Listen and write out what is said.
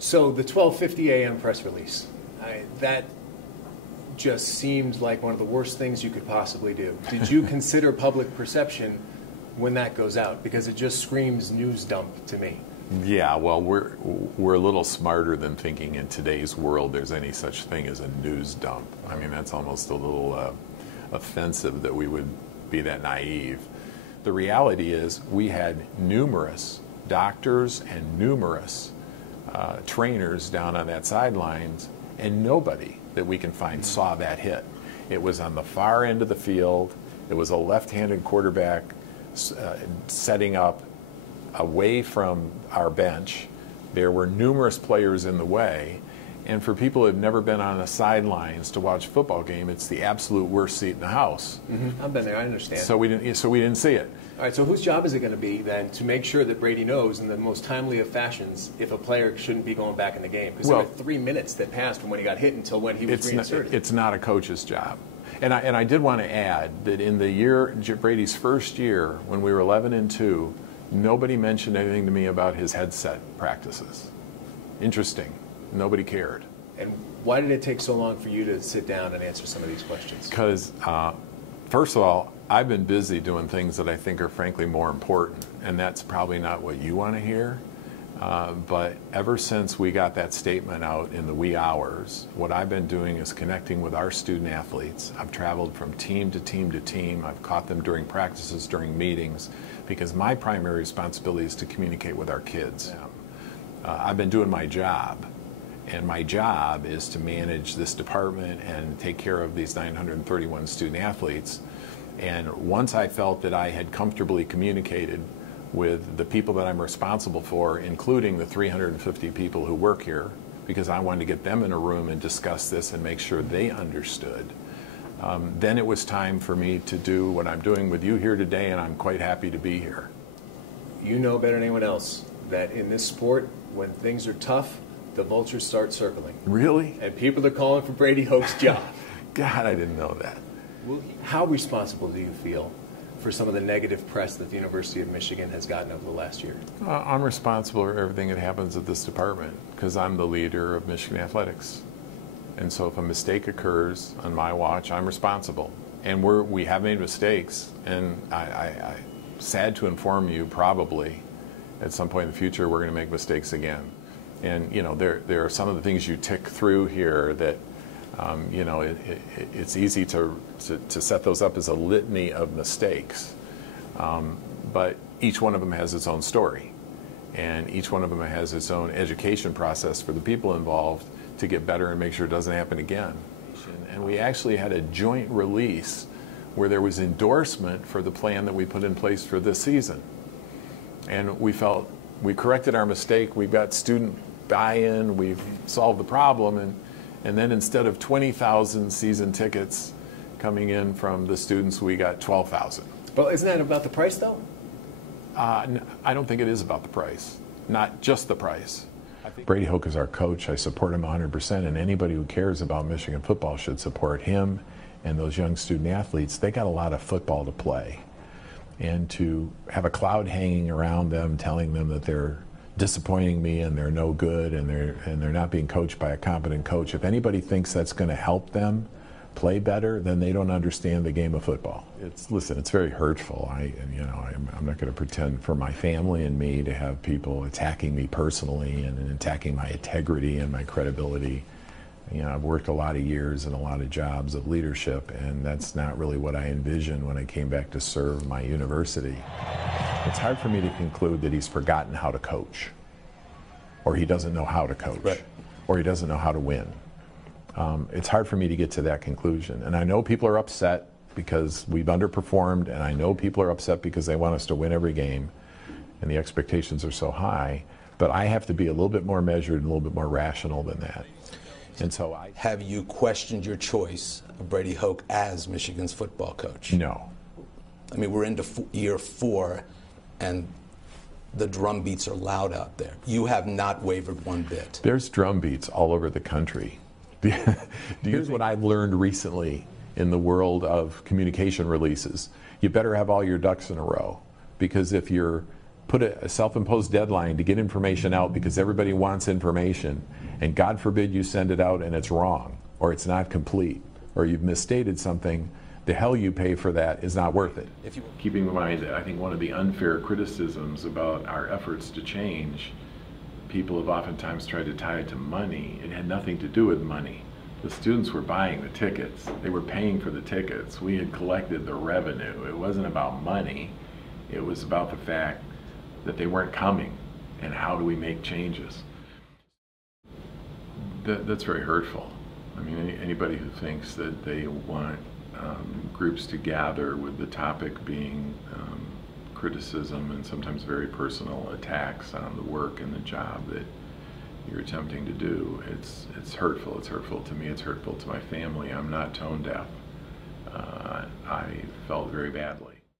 So the 12:50 a.m. press release, that just seems like one of the worst things you could possibly do. Did you consider public perception when that goes out? Because it just screams news dump to me. Yeah, well, we're a little smarter than thinking in today's world there's any such thing as a news dump. I mean, that's almost a little offensive that we would be that naive. The reality is we had numerous doctors and numerous trainers down on that sidelines, and nobody that we can find saw that hit. It was on the far end of the field. It was a left-handed quarterback setting up away from our bench. There were numerous players in the way, and for people who have never been on the sidelines to watch a football game, it's the absolute worst seat in the house. Mm-hmm. I've been there, I understand. So we didn't see it. All right, so whose job is it going to be then to make sure that Brady knows in the most timely of fashions if a player shouldn't be going back in the game? Because there were 3 minutes that passed from when he got hit until when he was reinserted. It's not a coach's job. And I did want to add that in the year, Brady's first year, when we were 11-2, nobody mentioned anything to me about his headset practices. Interesting. Nobody cared. And why did it take so long for you to sit down and answer some of these questions? Because, first of all, I've been busy doing things that I think are frankly more important, and that's probably not what you want to hear. But ever since we got that statement out in the wee hours, what I've been doing is connecting with our student athletes. I've traveled from team to team to team. I've caught them during practices, during meetings, because my primary responsibility is to communicate with our kids. I've been doing my job, and my job is to manage this department and take care of these 931 student athletes. And once I felt that I had comfortably communicated with the people that I'm responsible for, including the 350 people who work here, because I wanted to get them in a room and discuss this and make sure they understood, then it was time for me to do what I'm doing with you here today, and I'm quite happy to be here. You know better than anyone else that in this sport, when things are tough, the vultures start circling. Really? And people are calling for Brady Hoke's job. God, I didn't know that. How responsible do you feel for some of the negative press that the University of Michigan has gotten over the last year? I'm responsible for everything that happens at this department because I'm the leader of Michigan athletics. And so if a mistake occurs on my watch, I'm responsible. And we have made mistakes, and I'm sad to inform you, probably at some point in the future we're going to make mistakes again. And you know, there are some of the things you tick through here that you know, it's easy to set those up as a litany of mistakes, but each one of them has its own story, and each one of them has its own education process for the people involved to get better and make sure it doesn't happen again. And we actually had a joint release where there was endorsement for the plan that we put in place for this season, and we felt we corrected our mistake, we've got student buy-in, we've solved the problem, and then instead of 20,000 season tickets coming in from the students, we got 12,000. Well, isn't that about the price, though? I don't think it is about the price, not just the price. Brady Hoke is our coach. I support him 100%, and anybody who cares about Michigan football should support him and those young student athletes. They got a lot of football to play, and to have a cloud hanging around them telling them that they're disappointing me and they're no good and they're not being coached by a competent coach. If anybody thinks that's going to help them play better, then they don't understand the game of football. Listen, it's very hurtful. I'm not going to pretend for my family and me to have people attacking me personally and attacking my integrity and my credibility. You know, I've worked a lot of years in a lot of jobs of leadership, and that's not really what I envisioned when I came back to serve my university. It's hard for me to conclude that he's forgotten how to coach, or he doesn't know how to coach, right, or he doesn't know how to win. It's hard for me to get to that conclusion. And I know people are upset because we've underperformed, and I know people are upset because they want us to win every game, and the expectations are so high, but I have to be a little bit more measured and a little bit more rational than that. And so Have you questioned your choice of Brady Hoke as Michigan's football coach? No. I mean, we're into year 4, and the drum beats are loud out there. You have not wavered one bit. There's drum beats all over the country. Here's what I've learned recently in the world of communication releases. You better have all your ducks in a row, because if you're put a self-imposed deadline to get information out because everybody wants information, and God forbid you send it out and it's wrong, or it's not complete, or you've misstated something, the hell you pay for that is not worth it. Keeping in mind that I think one of the unfair criticisms about our efforts to change, people have oftentimes tried to tie it to money. It had nothing to do with money. The students were buying the tickets. They were paying for the tickets. We had collected the revenue. It wasn't about money. It was about the fact that they weren't coming, and how do we make changes? That's very hurtful. I mean, anybody who thinks that they want groups to gather with the topic being criticism and sometimes very personal attacks on the work and the job that you're attempting to do, it's hurtful. It's hurtful to me. It's hurtful to my family. I'm not tone deaf. I felt very badly.